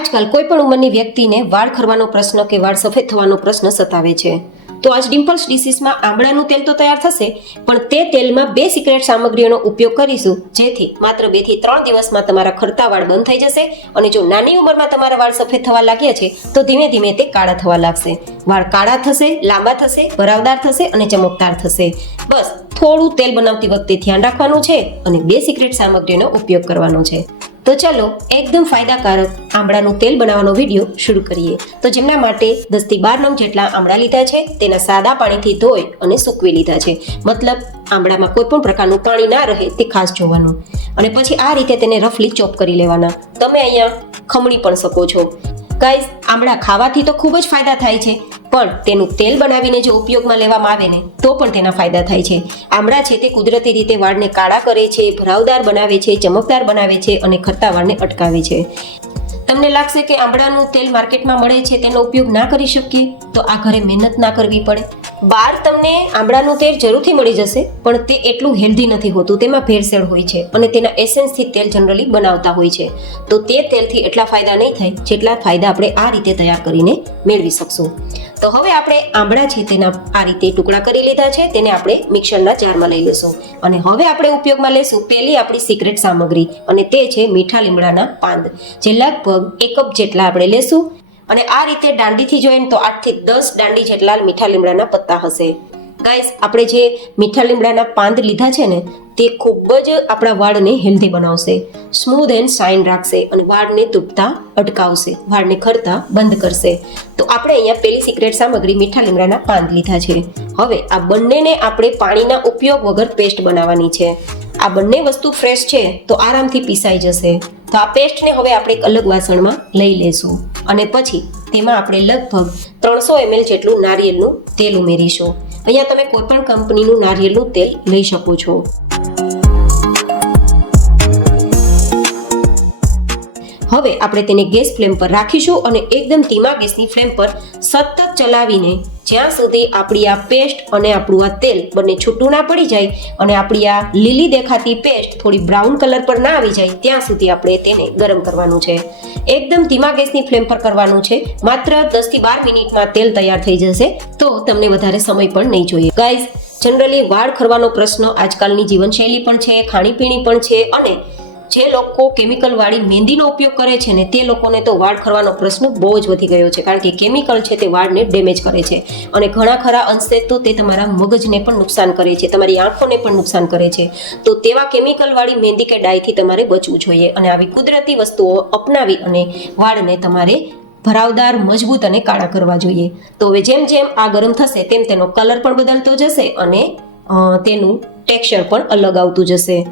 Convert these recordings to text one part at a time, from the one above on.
આજકાલ કોઈ પણ ઉંમરની વ્યક્તિને વાળ ખરવાનો પ્રશ્ન કે વાળ સફેદ થવાનો પ્રશ્ન સતાવે છે. તો આજ ડિમ્પલ્સ ડિસીઝમાં આમળાનું તેલ તો તૈયાર થશે, પણ તે તેલમાં 2 સિક્રેટ સામગ્રીઓનો ઉપયોગ કરીશું, જેથી માત્ર 2 થી 3 દિવસમાં તમારા ખરતા વાળ બંધ થઈ જશે. અને જો નાની ઉંમરમાં તમારા વાળ સફેદ થવા લાગ્યા છે તો ધીમે ધીમે તે કાળા થવા લાગશે. વાળ કાળા થશે, લાંબા થશે, ભરાવદાર થશે અને ચમકદાર થશે. બસ થોડું તેલ બનાવતી વખતે ધ્યાન રાખવાનું છે અને 2 સિક્રેટ સામગ્રીનો ઉપયોગ કરવાનો છે. તો ચલો એકદમ ફાયદાકારક આમળાનું તેલ બનાવવાનો વિડીયો શરૂ કરીએ. તો જેમના માટે 10 થી 12 નંગ જેટલા આમળા લીધા છે, તેના સાદા પાણીથી ધોઈ અને સૂકવી લીધા છે. મતલબ આમળામાં કોઈ પણ પ્રકારનું પાણી ના રહે તે ખાસ જોવાનું. અને પછી આ રીતે તેને રફલી ચોપ કરી લેવાના. તમે અહીંયા ખમણી પણ શકો છો. ગાઈઝ, આમળા ખાવાથી તો ખૂબ જ ફાયદા થાય છે, પણ તેનું તેલ બનાવીને જો ઉપયોગમાં લેવામાં આવે ને તો પણ તેના ફાયદા થાય છે. આમળા છે તે કુદરતી રીતે વાળને કાળા કરે છે, ભરાવદાર બનાવે છે, ચમકદાર બનાવે છે અને ખરતા વાળને અટકાવે છે. તમને લાગશે કે આમળાનું તેલ માર્કેટમાં મળે છે તેનો ઉપયોગ ના કરી શકીએ, તો આ ઘરે મહેનત ના કરવી પડે. બહાર તમને આમળાનું તેલ જરૂરથી મળી જશે, પણ તે એટલું હેલ્ધી નથી હોતું. તેમાં ભેળસેળ હોય છે અને તેના એસેન્સથી તેલ જનરલી બનાવતા હોય છે. તો તે તેલથી એટલા ફાયદા નહીં થાય જેટલા ફાયદા આપણે આ રીતે તૈયાર કરીને મેળવી શકશું. તો હવે આપણે આમળા છે તેના આ રીતે ટુકડા કરી લીધા છે, તેને આપણે મિક્સરના જારમાં લઈ લઈશું. અને હવે આપણે ઉપયોગમાં લેશું પહેલી આપણી સિક્રેટ સામગ્રી, અને તે છે મીઠા લીમડાના પાંદ, જે લગભગ 1 કપ જેટલા આપણે લેશું. અને આ રીતે દાંડીથી જોઈએ તો 8 થી 10 દાંડી જેટલા મીઠા લીમડાના પત્તા હશે. ગાઈસ, આપણે જે મીઠા લીમડાના પાંદ લીધા છે ને તે ખૂબ જ આપણા વાળને હેલ્ધી બનાવશે, સ્મૂધ એન્ડ શાઇન રાખશે અને વાળને તૂટતા અટકાવશે, વાળને ખરતા બંધ કરશે. તો આપણે અહીંયા પહેલી સિક્રેટ સામગ્રી મીઠા લીમડાના પાંદ લીધા છે. હવે આ બંનેને આપણે પાણીના ઉપયોગ વગર પેસ્ટ બનાવવાની છે. આ બંને વસ્તુ ફ્રેશ છે તો આરામથી પીસાઈ જશે. તો આ પેસ્ટને હવે આપણે એક અલગ વાસણમાં લઈ લેશું અને પછી તેમાં આપણે લગભગ 300 ml જેટલું નારિયેળનું તેલ ઉમેરીશું. અહીંયા તમે કોઈ પણ કંપનીનું નારિયેળનું તેલ લઈ શકો છો. હવે આપણે તેને ગેસ ફ્લેમ પર રાખીશું અને એકદમ ધીમા ગેસની ફ્લેમ પર સતત ચલાવીને જ્યાં સુધી આપણી આ પેસ્ટ અને આપણું આ તેલ બંને છૂટું ના પડી જાય અને આપણી આ લીલી દેખાતી પેસ્ટ થોડી બ્રાઉન કલર પર ના આવી જાય ત્યાં સુધી આપણે તેને ગરમ કરવાનું છે. એકદમ ધીમા ગેસની ફ્લેમ પર કરવાનું છે. માત્ર 10 થી 12 મિનિટમાં તેલ તૈયાર થઈ જશે, તો તમને વધારે સમય પણ નહીં જોઈએ. ગાઈઝ, જનરલી વાળ ખરવાનો પ્રશ્ન આજકાલની જીવનશૈલી પણ છે, ખાણીપીણી પણ છે, અને જે લોકો કેમિકલ વાળી મહેંદીનો ઉપયોગ કરે છે ને તે લોકોને તો વાળ ખરવાનો પ્રશ્ન બહુ જ વધી ગયો છે, કારણ કે કેમિકલ છે તે વાળને ડેમેજ કરે છે અને ઘણા ખરા અંશે તો તે તમારા મગજને પણ નુકસાન કરે છે, તમારી આંખોને પણ નુકસાન કરે છે. તો તેવા કેમિકલ વાળી મહેંદી કે ડાયથી તમારે બચવું જોઈએ અને આવી કુદરતી વસ્તુઓ અપનાવી અને વાળને તમારે ભરાવદાર, મજબૂત અને કાળા કરવા જોઈએ. તો હવે જેમ જેમ આ ગરમ થશે તેમ તેનો કલર પણ બદલતો જશે અને તેનું ટેક્સચર પણ અલગ આવતું જશે.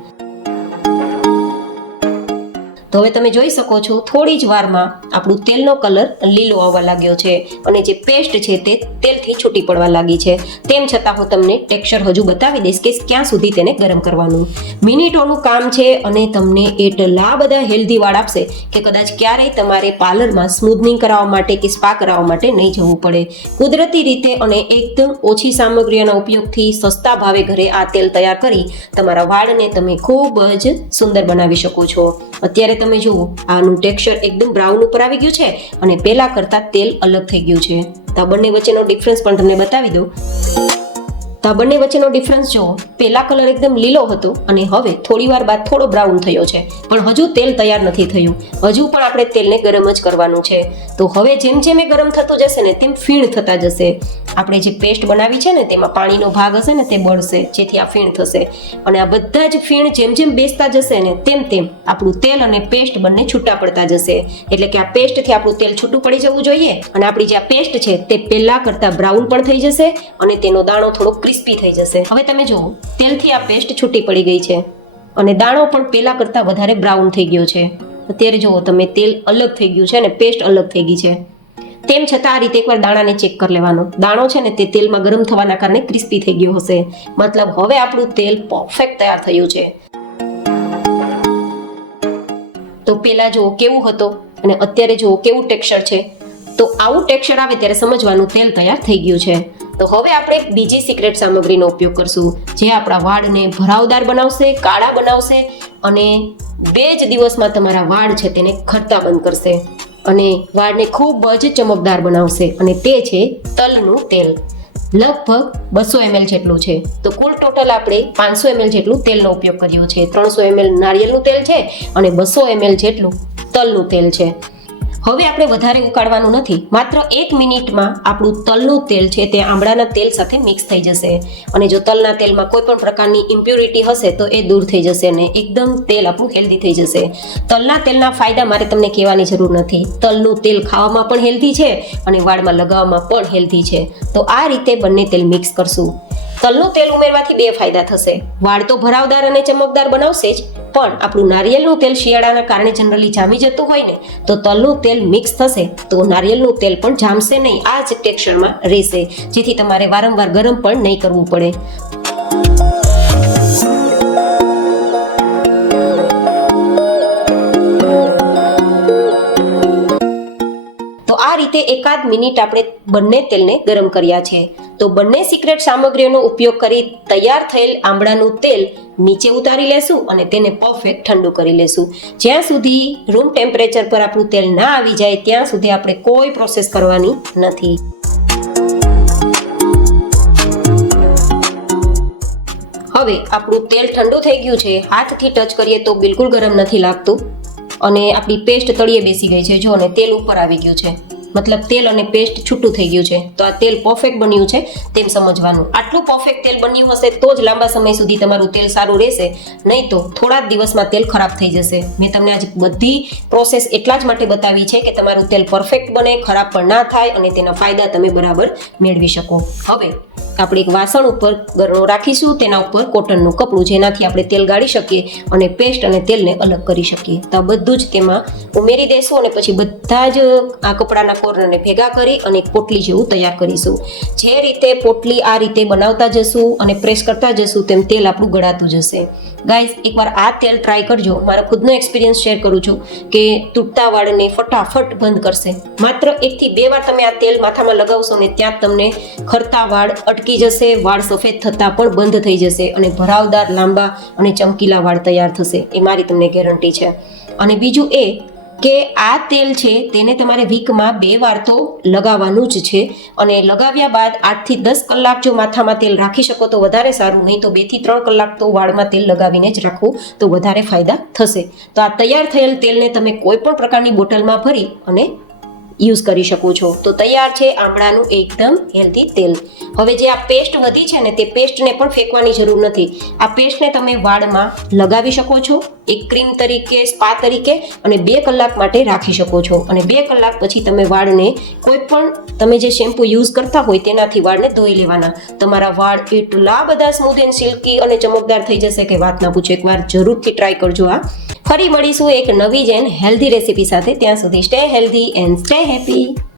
તો હવે તમે જોઈ શકો છો થોડી જ વારમાં આપણું તેલનો કલર લીલો આવવા લાગ્યો છે અને જે પેસ્ટ છે તે તેલથી છૂટી પડવા લાગી છે. તેમ છતાં હું તમને ટેક્સચર હજુ બતાવી દઈશ કે ક્યાં સુધી તેને ગરમ કરવાનું. મિનિટોનું કામ છે અને તમને એટલા બધા હેલ્ધી વાળ આપશે કે કદાચ ક્યારેય તમારે પાર્લરમાં સ્મૂથનિંગ કરાવવા માટે કે સ્પા કરાવવા માટે નહીં જવું પડે. કુદરતી રીતે અને એકદમ ઓછી સામગ્રીઓના ઉપયોગથી સસ્તા ભાવે ઘરે આ તેલ તૈયાર કરી તમારા વાળને તમે ખૂબ જ સુંદર બનાવી શકો છો. અત્યારે તમે જુઓ, આનું ટેક્સચર એકદમ બ્રાઉન ઉપર આવી ગયું છે અને પહેલા કરતા તેલ અલગ થઈ ગયું છે. તો આ બંને વચ્ચેનો ડિફરન્સ પણ તમને બતાવી દઉં. તો આ બંને વચ્ચેનો ડિફરન્સ જુઓ, પહેલા કલર એકદમ લીલો હતો અને હવે થોડી વાર બાદ થોડો બ્રાઉન થયો છે, પણ હજુ તેલ તૈયાર નથી થયું. હજુ પણ આપણે તેલને ગરમ જ કરવાનું છે. તો હવે જેમ જેમ એ ગરમ થતું જશે ને તેમ ફીણ થતા જશે. આપણે જે પેસ્ટ બનાવી છે ને તેમાં પાણીનો ભાગ હશે ને તે બળશે, જેથી આ ફીણ થશે. અને આ બધા જ ફીણ જેમ જેમ બેસતા જશે ને તેમ તેમ આપણું તેલ અને પેસ્ટ બંને છૂટા પડતા જશે. એટલે કે આ પેસ્ટથી આપણું તેલ છૂટું પડી જવું જોઈએ અને આપણી જે આ પેસ્ટ છે તે પહેલા કરતા બ્રાઉન પણ થઈ જશે અને તેનો દાણો થોડો ક્રિસ્પી થઈ જશે. હવે તમે જુઓ, તેલથી આ પેસ્ટ છૂટી પડી ગઈ છે અને દાણો પણ પહેલા કરતા વધારે બ્રાઉન થઈ ગયો છે. અત્યારે જુઓ તમે, તેલ અલગ થઈ ગયું છે અને પેસ્ટ અલગ થઈ ગઈ છે. તેમ છતાં આ રીતે એકવાર દાણાને ચેક કરી લેવાનો. દાણો છે ને તે તેલમાં ગરમ થવાના કારણે ક્રિસ્પી થઈ ગયો હશે. મતલબ હવે આપણું તેલ પરફેક્ટ તૈયાર થયું છે. તો પહેલા જુઓ કેવું હતો અને અત્યારે જુઓ કેવું ટેક્સચર છે. તો આવું ટેક્સચર આવે ત્યારે સમજવાનું તેલ તૈયાર થઈ ગયું છે. તો હવે આપણે બીજી સિક્રેટ સામગ્રીનો ઉપયોગ કરશું, જે આપણા વાળને ભરાવદાર બનાવશે, કાળા બનાવશે અને 2 જ દિવસમાં તમારા વાળ છે તેને ખરતા બંધ કરશે. અને વાળને ખૂબ જ ચમકદાર બનાવશે, અને તે છે તલનું તેલ. લગભગ 200 ml જેટલું છે. તો કુલ ટોટલ આપણે 500 ml જેટલું તેલનો ઉપયોગ કર્યો છે. 300 ml નારિયેળનું તેલ છે અને 200 ml જેટલું તલનું તેલ છે. હવે આપણે વધારે ઉકાળવાનું નથી. માત્ર 1 મિનિટમાં આપણું તલનું તેલ છે તે આંબળાના તેલ સાથે મિક્સ થઈ જશે, અને જો તલના તેલમાં કોઈ પણ પ્રકારની ઇમ્પ્યોરિટી હશે તો એ દૂર થઈ જશે અને એકદમ તેલ આપણું હેલ્ધી થઈ જશે. તલના તેલના ફાયદા મારે તમને કહેવાની જરૂર નથી. તલનું તેલ ખાવામાં પણ હેલ્ધી છે અને વાળમાં લગાવવામાં પણ હેલ્ધી છે. તો આ રીતે બંને તેલ મિક્સ કરશું. તલનું તેલ ઉમેરવાથી 2 ફાયદા થશે. વાળ તો ભરાવદાર અને ચમકદાર બનાવશે જ, પણ આપણું નારિયેળનું તેલ શિયાળાના કારણે જનરલી જામી જતું હોય ને, તો તલનું તેલ મિક્સ થશે તો નારિયેળનું તેલ પણ જામશે નહીં, આ જ ટેક્સચરમાં રહેશે, જેથી તમારે વારંવાર ગરમ પણ નહીં કરવું પડે. તો આ રીતે 1 મિનિટ આપણે બંને તેલને ગરમ કર્યા છે. તો બંને સિક્રેટ સામગ્રીઓનો ઉપયોગ કરી તૈયાર થયેલ આંબળાનું તેલ નીચે ઉતારી લેશું અને તેને પરફેક્ટ ઠંડુ કરી લેશું. જ્યાં સુધી રૂમ ટેમ્પરેચર પર આપણું તેલ ના આવી જાય ત્યાં સુધી આપણે કોઈ પ્રોસેસ કરવાની નથી. હવે આપણું તેલ ઠંડુ થઈ ગયું છે. હાથથી ટચ કરીએ તો બિલકુલ ગરમ નથી લાગતું, અને આપણી પેસ્ટ તળિયે બેસી ગઈ છે. જો, અને તેલ ઉપર આવી ગયું છે, મતલબ તેલ અને પેસ્ટ છૂટું થઈ ગયું છે. તો આ તેલ પરફેક્ટ બન્યું છે તેમ સમજવાનું. આટલું પરફેક્ટ તેલ બન્યું હશે તો જ લાંબા સમય સુધી તમારું તેલ સારું રહેશે, નહીં તો થોડા જ દિવસમાં તેલ ખરાબ થઈ જશે. મેં તમને આજે બધી પ્રોસેસ એટલા જ માટે બતાવી છે કે તમારું તેલ પરફેક્ટ બને, ખરાબ પણ ના થાય અને તેના ફાયદા તમે બરાબર મેળવી શકો. હવે આપણે એક વાસણ ઉપર ગરણો રાખીશું, તેના ઉપર કોટનનું કપડું, જેનાથી આપણે તેલ ગાળી શકીએ અને પેસ્ટ અને તેલને અલગ કરી શકીએ. તો આ બધું જ તેમાં ઉમેરી દેશું અને પછી બધા જ આ કપડાના કોર્નરને ભેગા કરી અને એક પોટલી જેવું તૈયાર કરીશું. જે રીતે પોટલી આ રીતે બનાવતા જશું અને પ્રેસ કરતા જશું તેમ તેલ આપણું ગળાતું જશે. ગાઈઝ, એકવાર આ તેલ ટ્રાય કરજો. મારો ખુદનો એક્સપિરિયન્સ શેર કરું છું કે તૂટતા વાળને ફટાફટ બંધ કરશે. માત્ર 1 થી 2 વાર તમે આ તેલ માથામાં લગાવશો ને ત્યાં તમને ખરતા વાળ અટકી જશે, વાળ સફેદ થતા પણ બંધ થઈ જશે અને ભરાવદાર, લાંબા અને ચમકીલા વાળ તૈયાર થશે. એ મારી તમને ગેરંટી છે. અને બીજું એ કે આ તેલ છે તેને તમારે વીકમાં 2 વાર તો લગાવવાનું જ છે, અને લગાવ્યા બાદ 8 થી 10 કલાક જો માથામાં તેલ રાખી શકો તો વધારે સારું, નહીં તો 2 થી 3 કલાક તો વાળમાં તેલ લગાવીને જ રાખવું તો વધારે ફાયદા થશે. તો આ તૈયાર થયેલ તેલને તમે કોઈ પણ પ્રકારની બોટલમાં ભરી અને યુઝ કરી શકો છો. તો તૈયાર છે આંબળાનું એકદમ હેલ્ધી તેલ. હવે જે આ પેસ્ટ વધી છે ને તે પેસ્ટને પણ ફેંકવાની જરૂર નથી. આ પેસ્ટને તમે વાળમાં લગાવી શકો છો, એક ક્રીમ તરીકે, સ્પા તરીકે, અને 2 કલાક માટે રાખી શકો છો. અને 2 કલાક પછી તમે વાળને કોઈ પણ તમે જે શેમ્પુ યુઝ કરતા હોય તેનાથી વાળને ધોઈ લેવાના. તમારા વાળ એટલા બધા સ્મૂથ એન્ડ સિલ્કી અને ચમકદાર થઈ જશે કે વાત ના પૂછો. એકવાર જરૂરથી ટ્રાય કરજો આ. ફરી મળીશું એક નવી જ એન્ડ હેલ્ધી રેસીપી સાથે. ત્યાં સુધી stay healthy and stay happy.